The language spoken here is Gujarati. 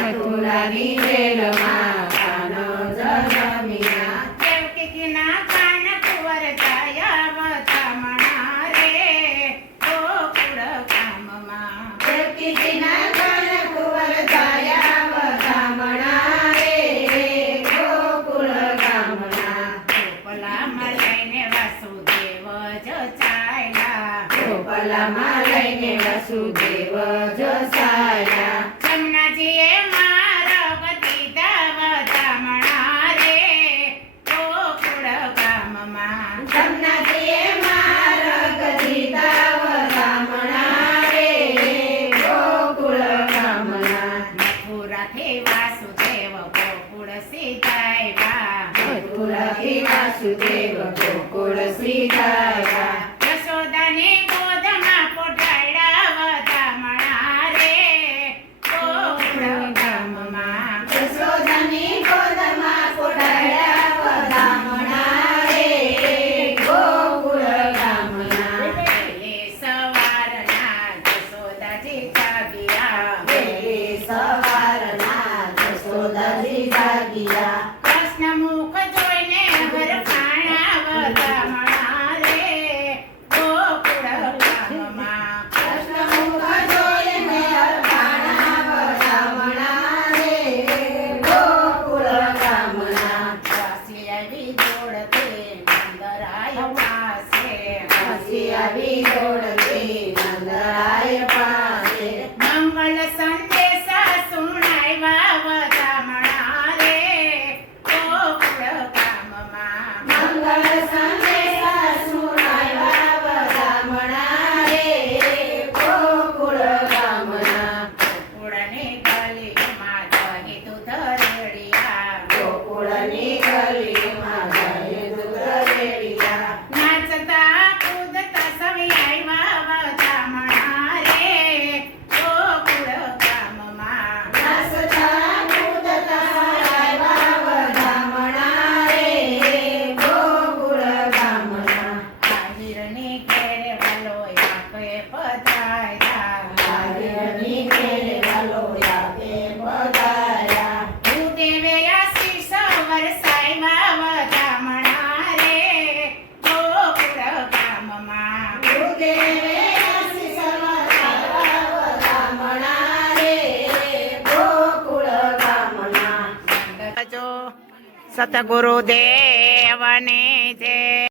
મથુરાની જેલમાં કાનો જન્મ્યા. દેવકીના કાન કુંવર જાયા વધામણા રે ગોકુળ ગામમાં. દેવકીના કાન કુંવર જાયા વધામણા રે ગોકુળ ગામના. ગોપલામાં લઈને વાસુદેવ જચાયા. ગોપલામાં લઈને વાસુદેવ જસાયા. જમનાજીએ માર્ગ દીધા વધામણા રે ગોકુળ ગામમાં. જમનાજીએ માર્ગ દીધા વધામણા રે ગોકુળ ગામના. મથુરાથી વાસુદેવ ગોકુળ સીધાયા. મથુરાથી વાસુદેવ ગોકુળ સીધાયા. યશોદાની ગોદમાં પોઢાડ્યા વધામણા રે ગોકુળ ગામમાં. યશોદાની ગોદમાં પોઢાડ્યા વધામણા રે ગોકુળ ગામના. વહેલી સવારના યશોદાજી જાગ્યા. વહેલી સવારના યશોદાજી જાગ્યા. કૃષ્ણ મુખ જોઈને હરખાણા વધામણા રે ગોકુળ ગામમાં. કૃષ્ણ મુખ જોઈને હરખાણા વધામણા રે ગોકુળ ગામના. વાસી આવી દોડતી નંદરાય પાસે. હસી આવી દોડતી નંદરાય પાસે. મંગળ સંદેશા સુણાવ્યા વધામણા રે ગોકુળ ગામમાં. મંગળ સંદેશા સુણાવ્યા વધામણા રે ગોકુળ ગામના. ગોકુળની ગલીમાં દહીં દૂધ રેડિયા. ગોકુળની ગલીમાં દહીં દૂધ રેડિયા. નાચતા કૂદતા સવી આવ્યા વધામણા રે ગોકુળ ગામમાં. નાચતા કૂદતા આવ્યા વધામણા રે ગોકુળ ગામના. આહિરની ઘેરે વલોયા કે પધાર્યા. આહિરની ઘેરે વલોયા તે પધાર્યા. ભૂદેવે આશીષ વરસાવ્યા વધામણા રે ગોકુળ ગામમાં. ભૂદેવે આશીષ વરસાવ્યા વધામણા રે ગોકુળ ગામના. સતગુરુદેવની જય.